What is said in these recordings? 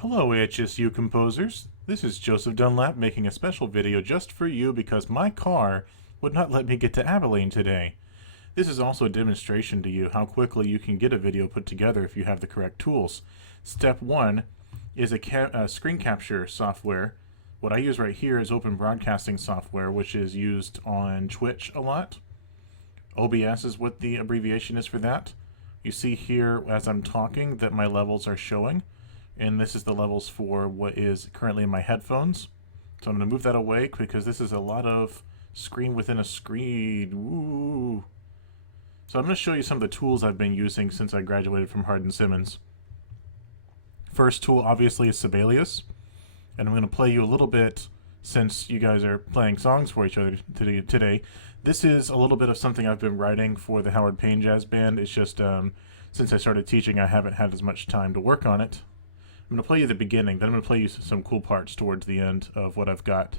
Hello HSU composers, this is Joseph Dunlap making a special video just for you because my car would not let me get to Abilene today. This is also a demonstration to you how quickly you can get a video put together if you have the correct tools. Step 1 is a screen capture software. What I use right here is open broadcasting software, which is used on Twitch a lot. OBS is what the abbreviation is for that. You see here as I'm talking that my levels are showing. And this is the levels for what is currently in my headphones. So I'm going to move that away because this is a lot of screen within a screen. Ooh. So I'm going to show you some of the tools I've been using since I graduated from Hardin-Simmons. First tool obviously is Sibelius. And I'm going to play you a little bit since you guys are playing songs for each other today. This is a little bit of something I've been writing for the Howard Payne Jazz Band. It's just since I started teaching I haven't had as much time to work on it. I'm going to play you the beginning, then I'm going to play you some cool parts towards the end of what I've got.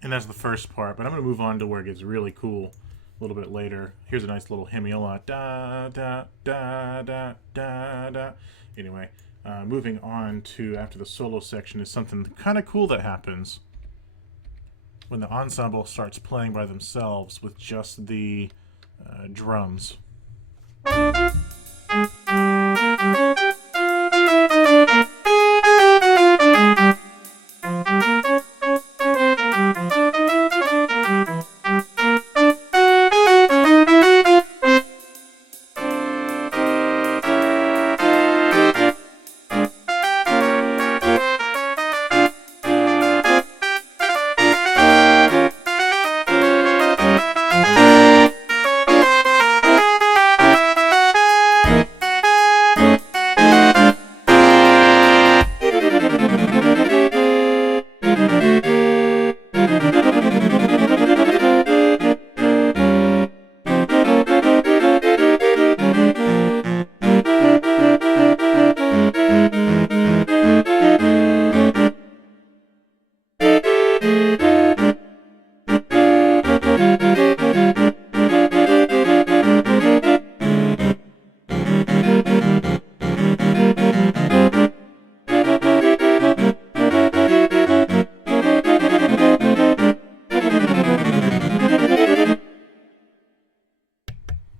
And that's the first part, but I'm going to move on to where it gets really cool a little bit later. Here's a nice little hemiola. Da, da, da, da, da, da. Anyway, moving on to after the solo section is something kind of cool that happens when the ensemble starts playing by themselves with just the drums.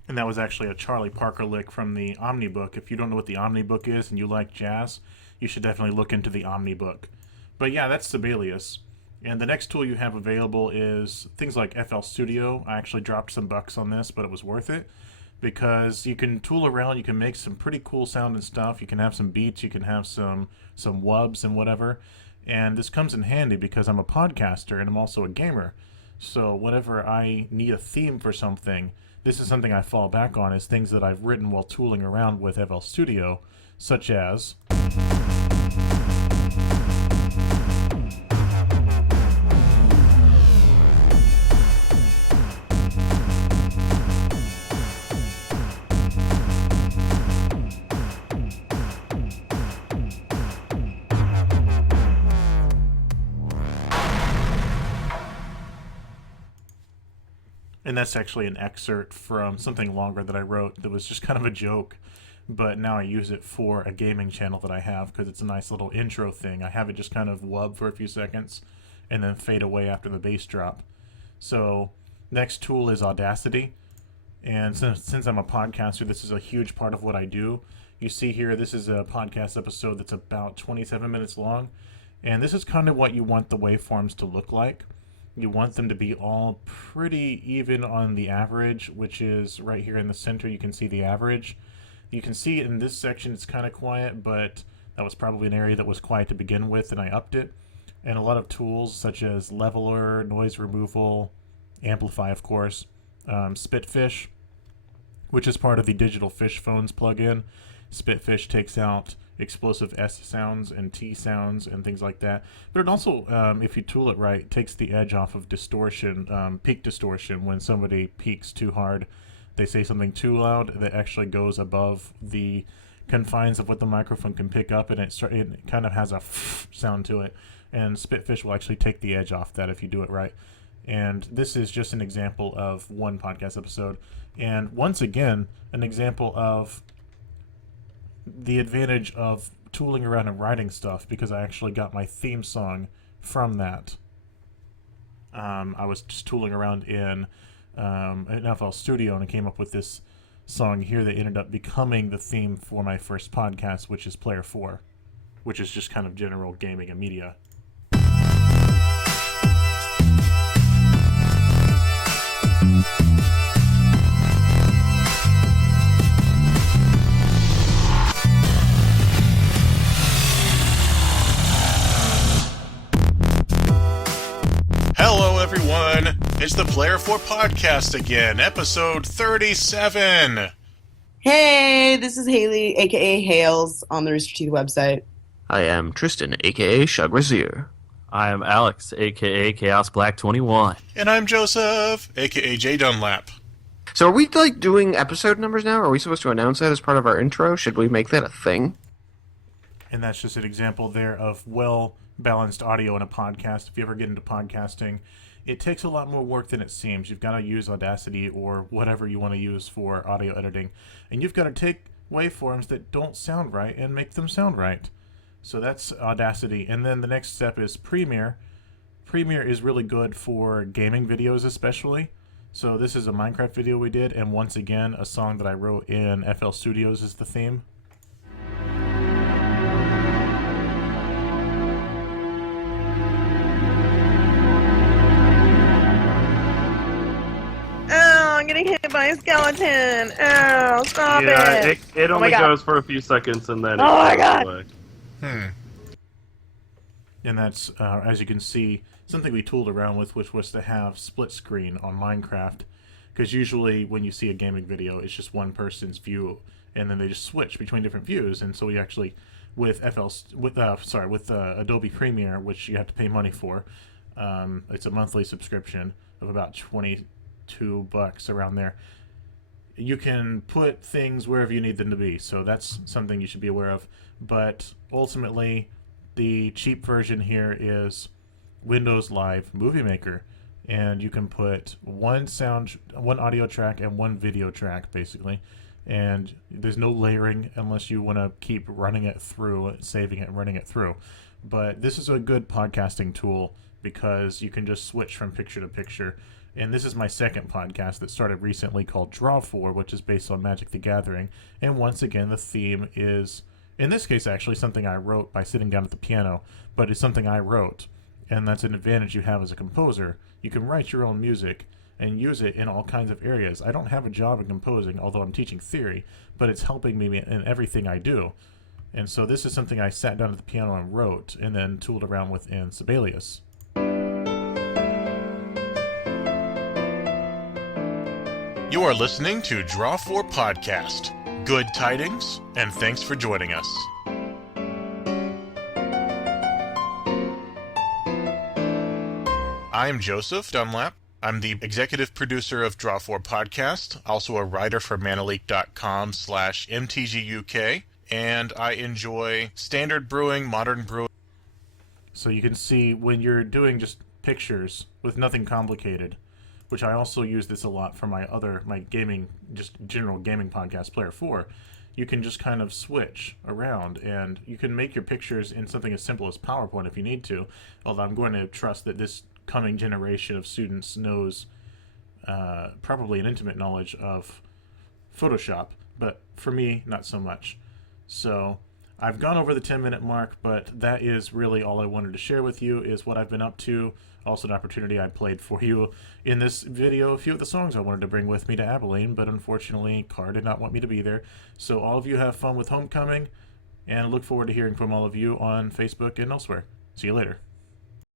And that was actually a Charlie Parker lick from the Omnibook. If you don't know what the Omnibook is and you like jazz, you should definitely look into the Omnibook. But yeah, that's Sibelius. And the next tool you have available is things like FL Studio. I actually dropped some bucks on this, but it was worth it because you can tool around, you can make some pretty cool sounding stuff. You can have some beats, you can have some wubs and whatever. And this comes in handy because I'm a podcaster and I'm also a gamer. So whenever I need a theme for something, this is something I fall back on is things that I've written while tooling around with FL Studio, such as and that's actually an excerpt from something longer that I wrote that was just kind of a joke. but now I use it for a gaming channel that I have because it's a nice little intro thing. I have it just kind of wub for a few seconds and then fade away after the bass drop. So next tool is Audacity. And since I'm a podcaster, this is a huge part of what I do. You see here, this is a podcast episode that's about 27 minutes long. And this is kind of what you want the waveforms to look like. You want them to be all pretty even on the average, which is right here in the center. You can see the average. You can see in this section it's kind of quiet, but that was probably an area that was quiet to begin with, and I upped it. And a lot of tools such as leveler, noise removal, amplify, of course, Spitfish, which is part of the Digital Fish Phones plugin. Spitfish takes out explosive S sounds and T sounds and things like that. But it also, if you tool it right, takes the edge off of distortion, peak distortion. When somebody peaks too hard, they say something too loud that actually goes above the confines of what the microphone can pick up, and it kind of has a sound to it. And Spitfish will actually take the edge off that if you do it right. And this is just an example of one podcast episode. And once again, an example of the advantage of tooling around and writing stuff, because I actually got my theme song from that. I was just tooling around in an FL Studio, and I came up with this song here that ended up becoming the theme for my first podcast, which is Player 4, which is just kind of general gaming and media. Hello, everyone. It's the Player 4 podcast again, episode 37. Hey, this is Haley, aka Hales, on the Rooster Teeth website. I am Tristan, aka Shagrazir. I am Alex, aka Chaos Black 21. And I'm Joseph, aka J Dunlap. So are we doing episode numbers now? Are we supposed to announce that as part of our intro? Should we make that a thing? And that's just an example there of well-balanced audio in a podcast. If you ever get into podcasting, it takes a lot more work than it seems. You've got to use Audacity or whatever you want to use for audio editing. And you've got to take waveforms that don't sound right and make them sound right. So that's Audacity. And then the next step is Premiere. Premiere is really good for gaming videos especially. So this is a Minecraft video we did, and once again, a song that I wrote in FL Studios is the theme. Oh, I'm getting hit by a skeleton. Oh, stop it. It only goes for a few seconds and then it goes away. And that's, as you can see, something we tooled around with, which was to have split screen on Minecraft. Because usually when you see a gaming video, it's just one person's view, and then they just switch between different views. And so we actually, with Adobe Premiere, which you have to pay money for, it's a monthly subscription of about $22 around there. You can put things wherever you need them to be, so that's something you should be aware of. But ultimately, the cheap version here is Windows Live Movie Maker, and you can put one audio track and one video track basically, and there's no layering unless you want to keep running it through, saving it and running it through. But this is a good podcasting tool because you can just switch from picture to picture. And this is my second podcast that started recently called Draw 4, which is based on Magic the Gathering. And once again, the theme is, in this case, actually something I wrote by sitting down at the piano, but it's something I wrote. And that's an advantage you have as a composer. You can write your own music and use it in all kinds of areas. I don't have a job in composing, although I'm teaching theory, but it's helping me in everything I do. And so this is something I sat down at the piano and wrote, and then tooled around with in Sibelius. You are listening to Draw 4 Podcast. Good tidings, and thanks for joining us. I'm Joseph Dunlap. I'm the executive producer of Draw 4 Podcast, also a writer for manaleak.com/mtguk, and I enjoy standard brewing, modern brewing. So you can see when you're doing just pictures with nothing complicated, which I also use this a lot for my gaming, just general gaming podcast, Player 4, you can just kind of switch around, and you can make your pictures in something as simple as PowerPoint if you need to, although I'm going to trust that this coming generation of students knows probably an intimate knowledge of Photoshop, but for me, not so much. So I've gone over the 10-minute mark, but that is really all I wanted to share with you, is what I've been up to. Also an opportunity I played for you in this video a few of the songs I wanted to bring with me to Abilene, but unfortunately Carr did not want me to be there. So all of you have fun with homecoming, and I look forward to hearing from all of you on Facebook and elsewhere. See you later.